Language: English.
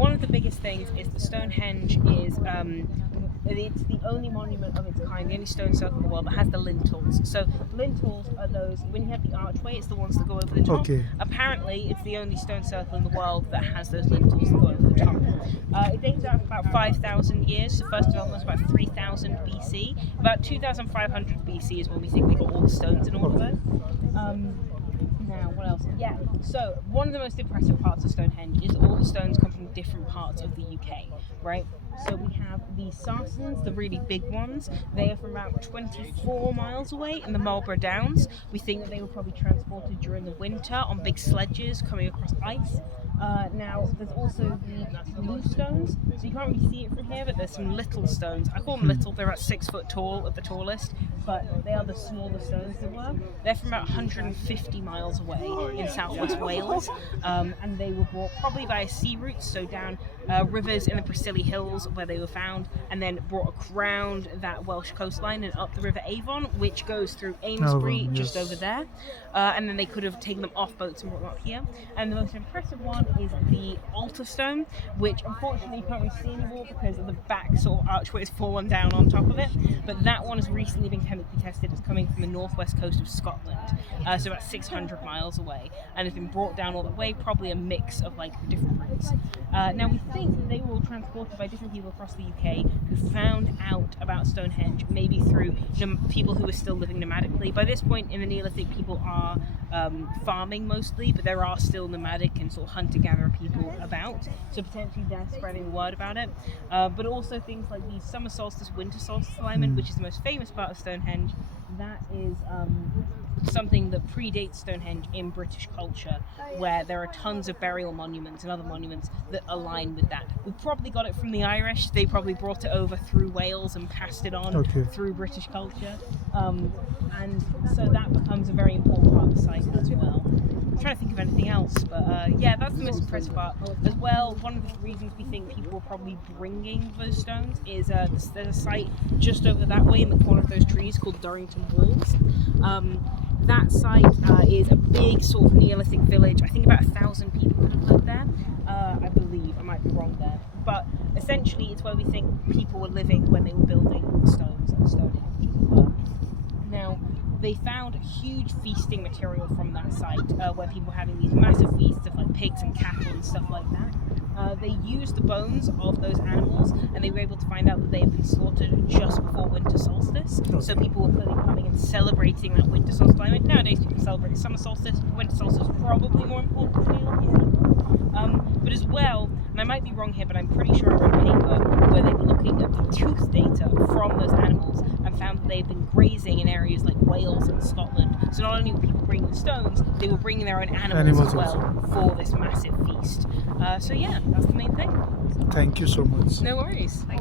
one of the biggest things is that Stonehenge is it's the only monument of its kind, the only stone circle in the world that has the lintels. So lintels are those, when you have the archway, it's the ones that go over the top. Okay. Apparently, it's the only stone circle in the world that has those lintels that go over the top. It dates out about 5,000 years. The first development was about 3,000 BC. About 2,500 BC is when we think we got all the stones in order there. Now, what else? Yeah, so one of the most impressive parts of Stonehenge is all the stones come from different parts of the UK, right? So we have the Sarsens, the really big ones. They are from about 24 miles away in the Marlborough Downs. We think that they were probably transported during the winter on big sledges coming across ice. Now, there's also the blue stones, so you can't really see it from here, but there's some little stones. I call them little, they're about 6 foot tall at the tallest, but they are the smaller stones there were. They're from about 150 miles away in southwest Wales, and they were brought probably via sea routes, so down rivers in the Preseli Hills where they were found, and then brought around that Welsh coastline and up the River Avon, which goes through Amesbury, just over there, and then they could have taken them off boats and brought them up here. And the most impressive one is the altar stone, which unfortunately you can't really see anymore because of the back sort of archway has fallen down on top of it, but that one has recently been chemically tested as coming from the northwest coast of Scotland, so about 600 miles away, and has been brought down all the way, probably a mix of like different routes. Now we think they were all transported by different people across the UK who found out about Stonehenge, maybe through people who were still living nomadically. By this point in the Neolithic, people are farming mostly, but there are still nomadic and sort of hunter-gatherer people about, so potentially they're spreading the word about it. But also things like the summer solstice, winter solstice alignment, which is the most famous part of Stonehenge. That is something that predates Stonehenge in British culture, where there are tons of burial monuments and other monuments that align with that. We probably got it from the Irish. They probably brought it over through Wales and passed it on through British culture, and so that becomes a very important part of the site as well. I'm trying to think of anything else, but yeah, that's the most impressive part as well. One of the reasons we think people were probably bringing those stones is there's a site just over that way in the corner of those trees called Durrington Walls. That site is a big sort of Neolithic village. I think about 1,000 people could have lived there. I believe, I might be wrong there, but essentially it's where we think people were living when they were building the stones and Stonehenge as it were. Now, they found huge feasting material from that site, where people were having these massive feasts of like pigs and cattle and stuff like that. They used the bones of those animals, and they were able to find out that they had been slaughtered just before winter solstice. So people were clearly coming and celebrating that winter solstice climate. Nowadays people celebrate summer solstice. Winter solstice is probably more important to me. But as well, and I might be wrong here, but I'm pretty sure I read a paper where they were looking at the tooth data from those animals and found that they had been grazing in areas like Wales and Scotland. So not only were people bringing the stones, they were bringing their own animals as well for this massive feast. So yeah, that's the main thing. Thank you so much. No worries.